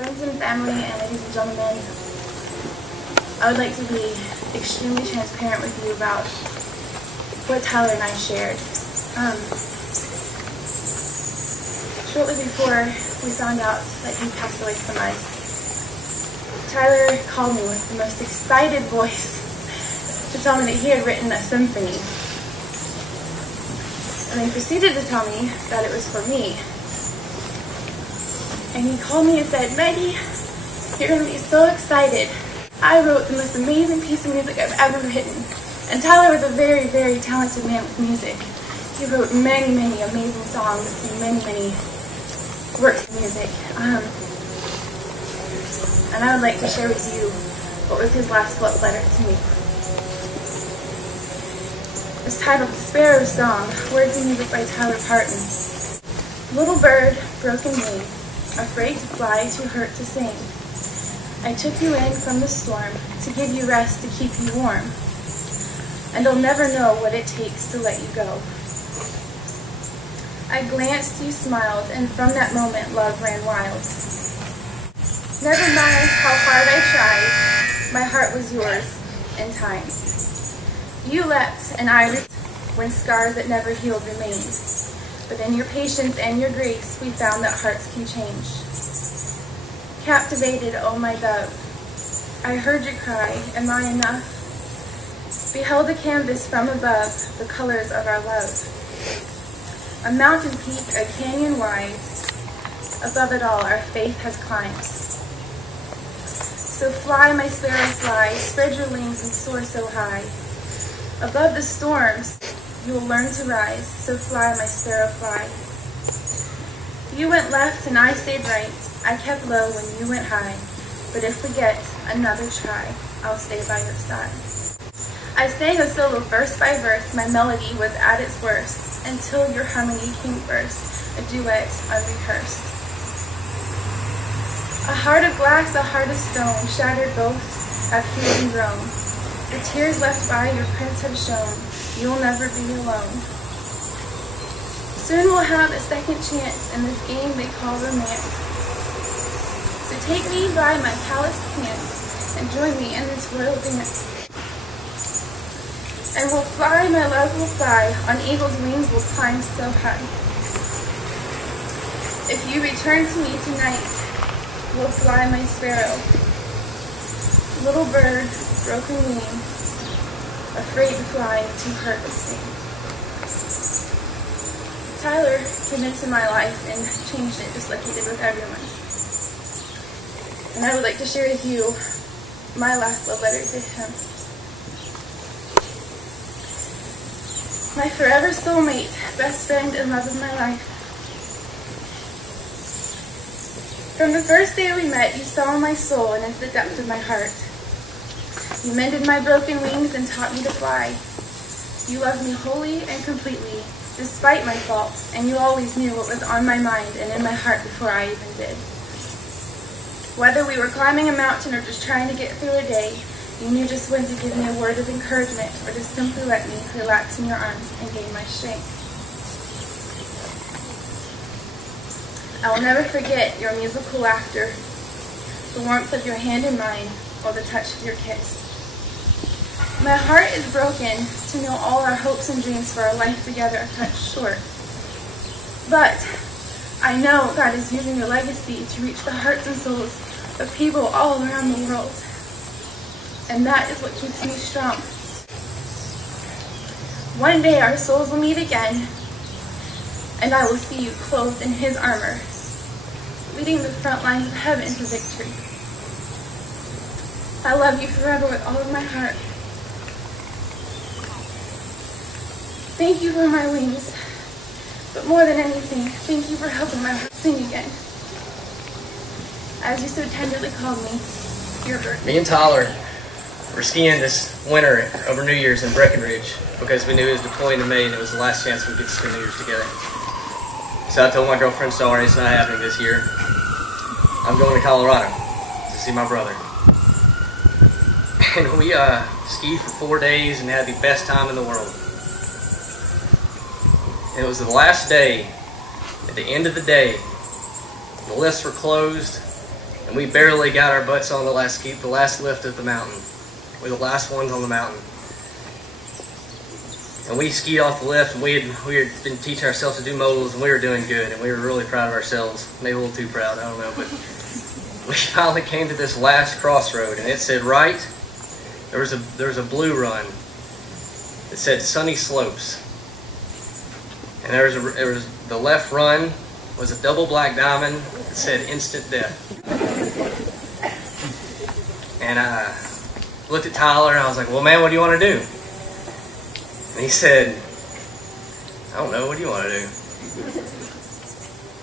Friends and family, and ladies and gentlemen, I would like to be extremely transparent with you about what Tyler and I shared. Shortly before we found out that he passed away from us, Tyler called me with the most excited voice to tell me that he had written a symphony. And he proceeded to tell me that it was for me. And he called me and said, "Maggie, you're going to be so excited. I wrote the most amazing piece of music I've ever written." And Tyler was a very, very talented man with music. He wrote many, many amazing songs and many, many works of music. And I would like to share with you what was his last love letter to me. It's titled "The Sparrow's Song," words and music by Parten. Little bird, broken wing, afraid to fly, too hurt to sing. I took you in from the storm to give you rest, to keep you warm. And I'll never know what it takes to let you go. I glanced, you smiled, and from that moment love ran wild. Never mind how hard I tried, my heart was yours in time. You leapt and I leapt when scars that never healed remained. But in your patience and your grace, we found that hearts can change. Captivated, oh my dove, I heard your cry, am I enough? Beheld a canvas from above, the colors of our love. A mountain peak, a canyon wide, above it all our faith has climbed. So fly, my sparrow, fly, spread your wings and soar so high. Above the storms, you will learn to rise, so fly, my sparrow, fly. You went left and I stayed right. I kept low when you went high. But if we get another try, I'll stay by your side. I sang a solo verse by verse, my melody was at its worst, until your harmony came first, a duet unrehearsed. A heart of glass, a heart of stone, shattered both, have healed and grown. The tears left by your prints have shown, you'll never be alone. Soon we'll have a second chance in this game they call romance. So take me by my calloused hands and join me in this royal dance. And we'll fly, my love will fly, on eagle's wings we'll climb so high. If you return to me tonight, we'll fly, my sparrow. Little bird, broken wing, afraid to fly, too hurt to sing. Tyler came into my life and changed it just like he did with everyone. And I would like to share with you my last love letter to him. My forever soulmate, best friend and love of my life. From the first day we met, you saw my soul and into the depth of my heart. You mended my broken wings and taught me to fly. You loved me wholly and completely, despite my faults, and you always knew what was on my mind and in my heart before I even did. Whether we were climbing a mountain or just trying to get through a day, you knew just when to give me a word of encouragement or to simply let me relax in your arms and gain my strength. I will never forget your musical laughter, the warmth of your hand in mine, or the touch of your kiss. My heart is broken to know all our hopes and dreams for our life together are cut short. But I know God is using your legacy to reach the hearts and souls of people all around the world. And that is what keeps me strong. One day our souls will meet again, and I will see you clothed in his armor, leading the front lines of heaven to victory. I love you forever with all of my heart. Thank you for my wings, but more than anything, thank you for helping my heart sing again. As you so tenderly called me, your birthday. Me and Tyler were skiing this winter over New Year's in Breckenridge because we knew he was deploying to May and it was the last chance we could spend New Year's together. So I told my girlfriend, sorry, it's not happening this year. I'm going to Colorado to see my brother. And we skied for 4 days and had the best time in the world. And it was the last day. At the end of the day, the lifts were closed, And we barely got our butts on the last lift of the mountain. We're the last ones on the mountain. And we skied off the lift, and we had been teaching ourselves to do modals, and we were doing good, and we were really proud of ourselves. Maybe a little too proud, I don't know, but we finally came to this last crossroad, and it said right, there was a blue run. It said Sunny Slopes. And there was the left run was a double black diamond that said Instant Death. And I looked at Tyler, and I was like, well, man, what do you want to do? And he said, I don't know, what do you want to do?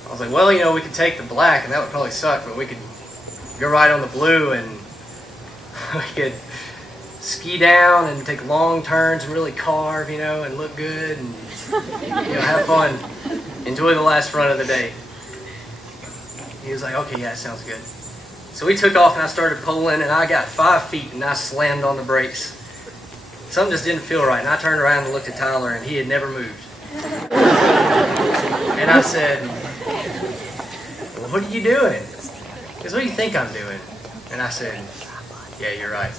I was like, well, you know, we could take the black, and that would probably suck, but we could go right on the blue, and we could ski down and take long turns and really carve, you know, and look good, and have fun. Enjoy the last run of the day. He was like, okay, yeah, that sounds good. So we took off, and I started pulling, and I got 5 feet, and I slammed on the brakes. Something just didn't feel right, and I turned around and looked at Tyler, and he had never moved. And I said, well, what are you doing? He goes, what do you think I'm doing? And I said, yeah, you're right.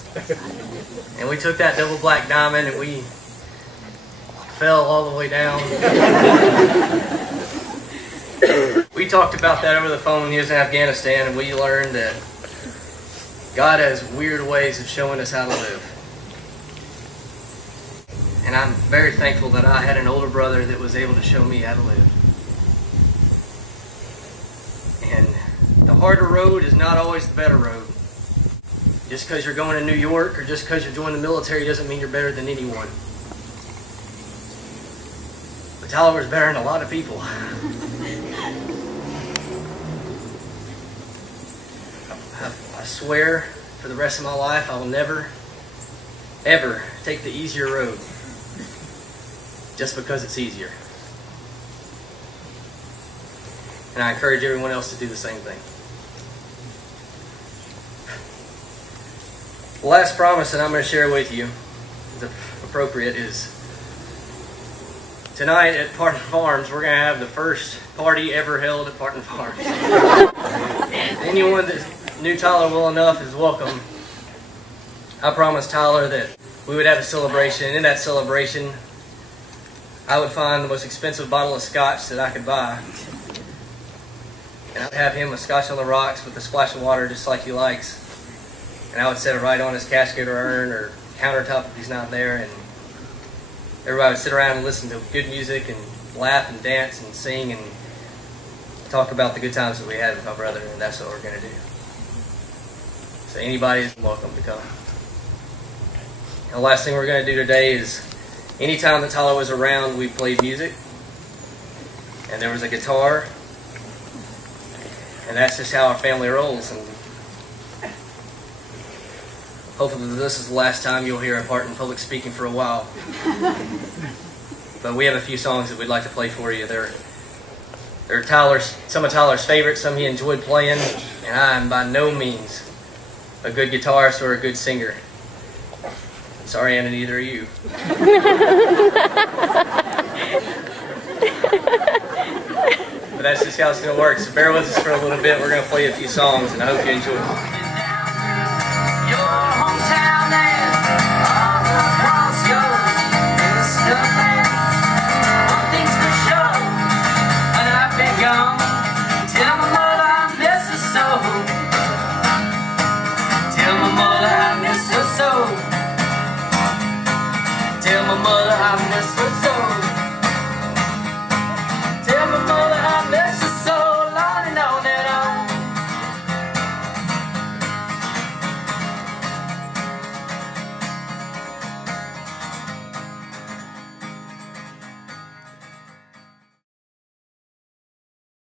And we took that double black diamond, and we fell all the way down. We talked about that over the phone when he was in Afghanistan, and we learned that God has weird ways of showing us how to live. And I'm very thankful that I had an older brother that was able to show me how to live. And the harder road is not always the better road. Just because you're going to New York or just because you're joining the military doesn't mean you're better than anyone. But Tyler was better than a lot of people. I swear for the rest of my life I will never, ever take the easier road just because it's easier. And I encourage everyone else to do the same thing. The last promise that I'm going to share with you, is appropriate, is tonight at Parten Farms, we're going to have the first party ever held at Parten Farms. Anyone that knew Tyler well enough is welcome. I promised Tyler that we would have a celebration, and in that celebration, I would find the most expensive bottle of scotch that I could buy. And I would have him a scotch on the rocks with a splash of water just like he likes. And I would set it right on his casket or urn or countertop if he's not there. And everybody would sit around and listen to good music and laugh and dance and sing and talk about the good times that we had with my brother. And that's what we're going to do. So anybody is welcome to come. And the last thing we're going to do today is, anytime that Tyler was around, we played music. And there was a guitar. And that's just how our family rolls. And hopefully this is the last time you'll hear a Parten public speaking for a while. But we have a few songs that we'd like to play for you. They're some of Tyler's favorites, some he enjoyed playing. And I am by no means a good guitarist or a good singer. Sorry, Anna, neither are you. But that's just how it's going to work. So bear with us for a little bit. We're going to play a few songs, and I hope you enjoy them. Your hometown and all across your land. One thing's for sure, when I've been gone, tell my mother I miss her so. Tell my mother I miss her so. Tell my mother I miss her so.